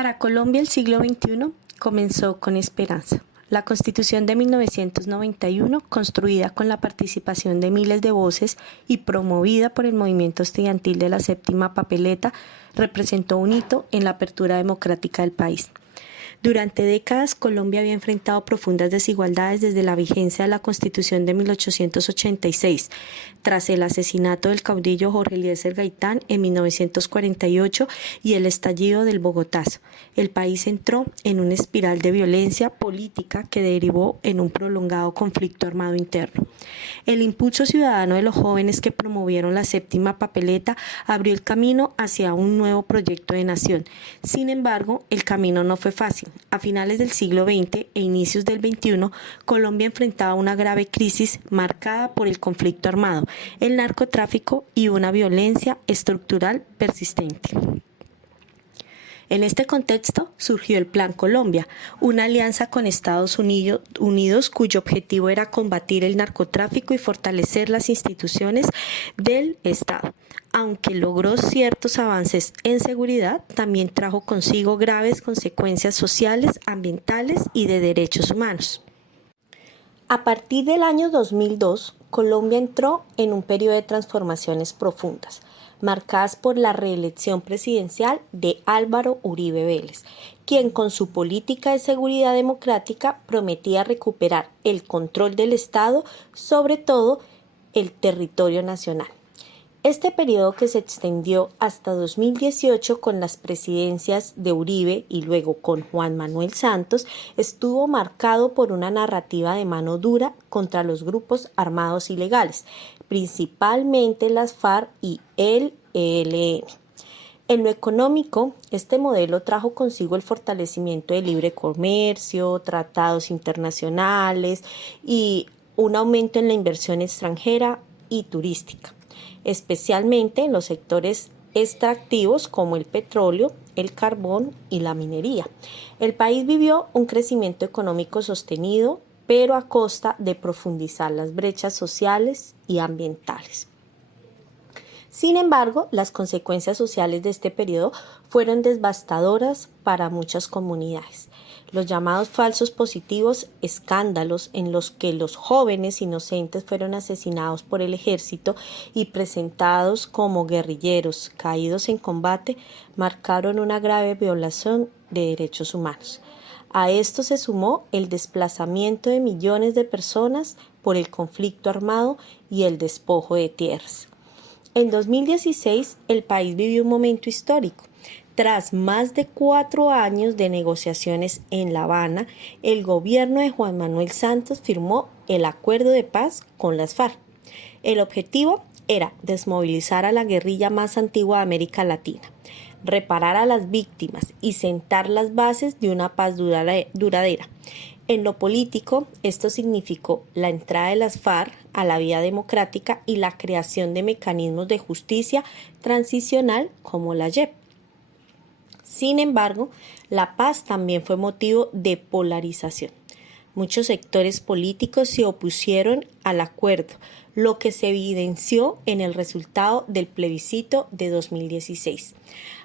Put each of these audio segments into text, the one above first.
Para Colombia el siglo XXI comenzó con esperanza. La Constitución de 1991, construida con la participación de miles de voces y promovida por el movimiento estudiantil de la Séptima Papeleta, representó un hito en la apertura democrática del país. Durante décadas, Colombia había enfrentado profundas desigualdades desde la vigencia de la Constitución de 1886, tras el asesinato del caudillo Jorge Eliezer Gaitán en 1948 y el estallido del Bogotazo. El país entró en una espiral de violencia política que derivó en un prolongado conflicto armado interno. El impulso ciudadano de los jóvenes que promovieron la Séptima Papeleta abrió el camino hacia un nuevo proyecto de nación. Sin embargo, el camino no fue fácil. A finales del siglo XX e inicios del XXI, Colombia enfrentaba una grave crisis marcada por el conflicto armado, el narcotráfico y una violencia estructural persistente. En este contexto surgió el Plan Colombia, una alianza con Estados Unidos cuyo objetivo era combatir el narcotráfico y fortalecer las instituciones del Estado. Aunque logró ciertos avances en seguridad, también trajo consigo graves consecuencias sociales, ambientales y de derechos humanos. A partir del año 2002, Colombia entró en un periodo de transformaciones profundas, marcadas por la reelección presidencial de Álvaro Uribe Vélez, quien con su política de seguridad democrática prometía recuperar el control del Estado, sobre todo el territorio nacional. Este periodo, que se extendió hasta 2018 con las presidencias de Uribe y luego con Juan Manuel Santos, estuvo marcado por una narrativa de mano dura contra los grupos armados ilegales, principalmente las FARC y el ELN. En lo económico, este modelo trajo consigo el fortalecimiento del libre comercio, tratados internacionales y un aumento en la inversión extranjera y turística, especialmente en los sectores extractivos como el petróleo, el carbón y la minería. El país vivió un crecimiento económico sostenido, pero a costa de profundizar las brechas sociales y ambientales. Sin embargo, las consecuencias sociales de este periodo fueron devastadoras para muchas comunidades. Los llamados falsos positivos, escándalos en los que los jóvenes inocentes fueron asesinados por el ejército y presentados como guerrilleros caídos en combate, marcaron una grave violación de derechos humanos. A esto se sumó el desplazamiento de millones de personas por el conflicto armado y el despojo de tierras. En 2016, el país vivió un momento histórico. Tras más de 4 años de negociaciones en La Habana, el gobierno de Juan Manuel Santos firmó el acuerdo de paz con las FARC. El objetivo era desmovilizar a la guerrilla más antigua de América Latina, reparar a las víctimas y sentar las bases de una paz duradera. En lo político, esto significó la entrada de las FARC a la vía democrática y la creación de mecanismos de justicia transicional como la JEP. Sin embargo, la paz también fue motivo de polarización. Muchos sectores políticos se opusieron al acuerdo, lo que se evidenció en el resultado del plebiscito de 2016.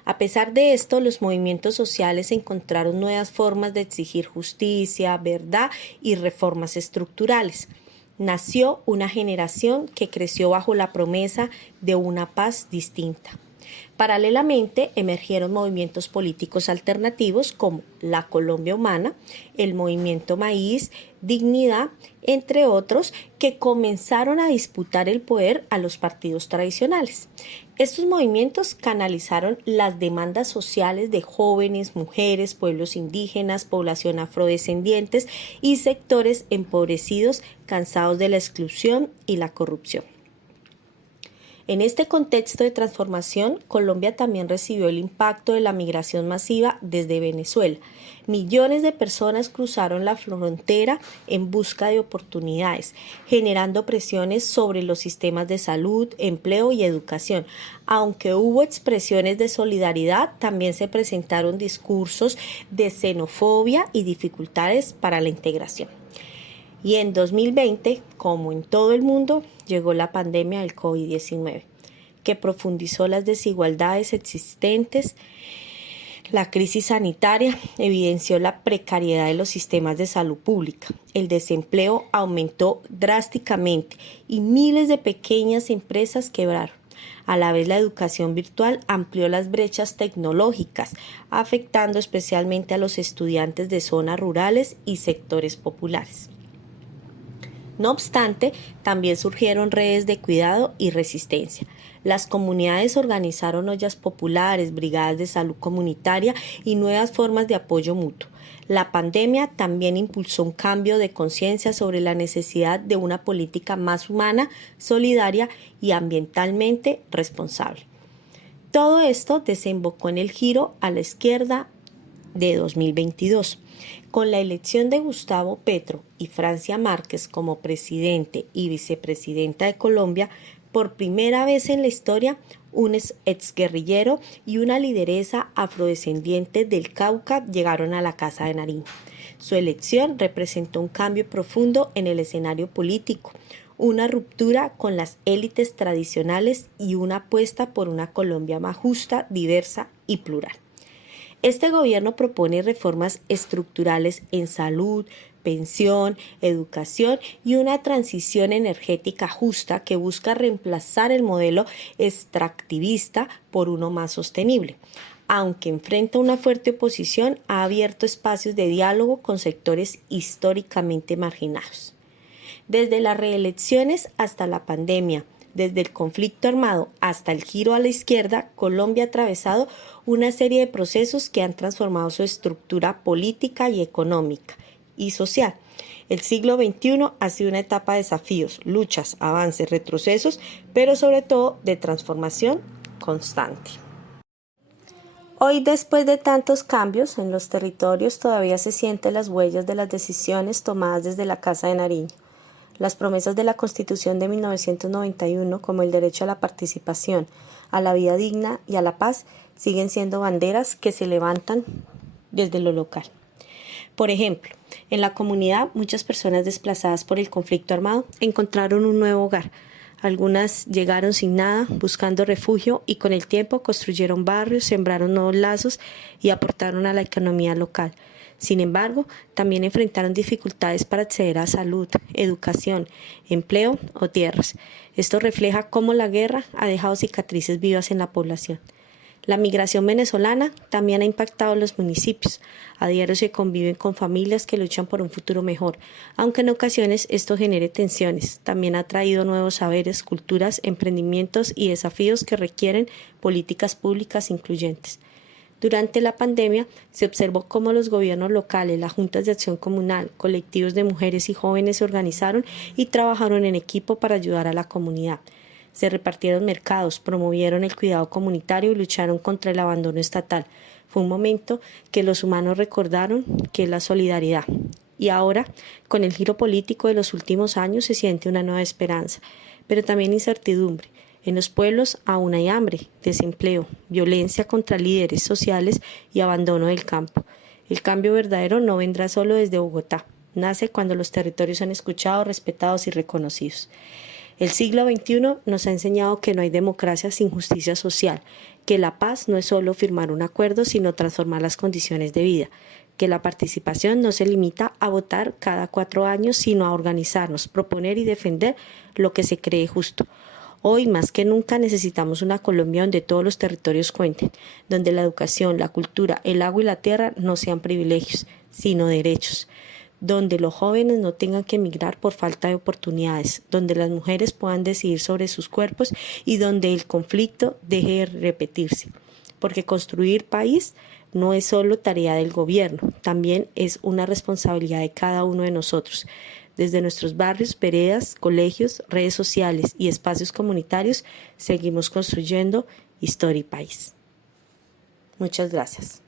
A pesar de esto, los movimientos sociales encontraron nuevas formas de exigir justicia, verdad y reformas estructurales. Nació una generación que creció bajo la promesa de una paz distinta. Paralelamente, emergieron movimientos políticos alternativos como la Colombia Humana, el Movimiento Maíz, Dignidad, entre otros, que comenzaron a disputar el poder a los partidos tradicionales. Estos movimientos canalizaron las demandas sociales de jóvenes, mujeres, pueblos indígenas, población afrodescendientes y sectores empobrecidos cansados de la exclusión y la corrupción. En este contexto de transformación, Colombia también recibió el impacto de la migración masiva desde Venezuela. Millones de personas cruzaron la frontera en busca de oportunidades, generando presiones sobre los sistemas de salud, empleo y educación. Aunque hubo expresiones de solidaridad, también se presentaron discursos de xenofobia y dificultades para la integración. Y en 2020, como en todo el mundo, llegó la pandemia del COVID-19, que profundizó las desigualdades existentes La crisis sanitaria evidenció la precariedad de los sistemas de salud pública. El desempleo aumentó drásticamente y miles de pequeñas empresas quebraron. A la vez, la educación virtual amplió las brechas tecnológicas, afectando especialmente a los estudiantes de zonas rurales y sectores populares. No obstante, también surgieron redes de cuidado y resistencia. Las comunidades organizaron ollas populares, brigadas de salud comunitaria y nuevas formas de apoyo mutuo. La pandemia también impulsó un cambio de conciencia sobre la necesidad de una política más humana, solidaria y ambientalmente responsable. Todo esto desembocó en el giro a la izquierda de 2022. Con la elección de Gustavo Petro y Francia Márquez como presidente y vicepresidenta de Colombia, por primera vez en la historia, un exguerrillero y una lideresa afrodescendiente del Cauca llegaron a la Casa de Nariño. Su elección representó un cambio profundo en el escenario político, una ruptura con las élites tradicionales y una apuesta por una Colombia más justa, diversa y plural. Este gobierno propone reformas estructurales en salud, pensión, educación y una transición energética justa que busca reemplazar el modelo extractivista por uno más sostenible. Aunque enfrenta una fuerte oposición, ha abierto espacios de diálogo con sectores históricamente marginados. Desde las reelecciones hasta la pandemia, desde el conflicto armado hasta el giro a la izquierda, Colombia ha atravesado una serie de procesos que han transformado su estructura política y económica y social. El siglo XXI ha sido una etapa de desafíos, luchas, avances, retrocesos, pero sobre todo de transformación constante. Hoy, después de tantos cambios en los territorios, todavía se sienten las huellas de las decisiones tomadas desde la Casa de Nariño. Las promesas de la Constitución de 1991, como el derecho a la participación, a la vida digna y a la paz, siguen siendo banderas que se levantan desde lo local. Por ejemplo, en la comunidad, muchas personas desplazadas por el conflicto armado encontraron un nuevo hogar. Algunas llegaron sin nada, buscando refugio, y con el tiempo construyeron barrios, sembraron nuevos lazos y aportaron a la economía local. Sin embargo, también enfrentaron dificultades para acceder a salud, educación, empleo o tierras. Esto refleja cómo la guerra ha dejado cicatrices vivas en la población. La migración venezolana también ha impactado a los municipios. A diario se conviven con familias que luchan por un futuro mejor, aunque en ocasiones esto genere tensiones. También ha traído nuevos saberes, culturas, emprendimientos y desafíos que requieren políticas públicas incluyentes. Durante la pandemia se observó cómo los gobiernos locales, las juntas de acción comunal, colectivos de mujeres y jóvenes se organizaron y trabajaron en equipo para ayudar a la comunidad. Se repartieron mercados, promovieron el cuidado comunitario y lucharon contra el abandono estatal. Fue un momento que los humanos recordaron que es la solidaridad. Y ahora, con el giro político de los últimos años, se siente una nueva esperanza, pero también incertidumbre. En los pueblos aún hay hambre, desempleo, violencia contra líderes sociales y abandono del campo. El cambio verdadero no vendrá solo desde Bogotá. Nace cuando los territorios son escuchados, respetados y reconocidos. El siglo XXI nos ha enseñado que no hay democracia sin justicia social, que la paz no es solo firmar un acuerdo, sino transformar las condiciones de vida, que la participación no se limita a votar cada 4 años, sino a organizarnos, proponer y defender lo que se cree justo. Hoy más que nunca necesitamos una Colombia donde todos los territorios cuenten, donde la educación, la cultura, el agua y la tierra no sean privilegios, sino derechos, donde los jóvenes no tengan que emigrar por falta de oportunidades, donde las mujeres puedan decidir sobre sus cuerpos y donde el conflicto deje de repetirse. Porque construir país no es solo tarea del gobierno, también es una responsabilidad de cada uno de nosotros. Desde nuestros barrios, veredas, colegios, redes sociales y espacios comunitarios, seguimos construyendo historia y país. Muchas gracias.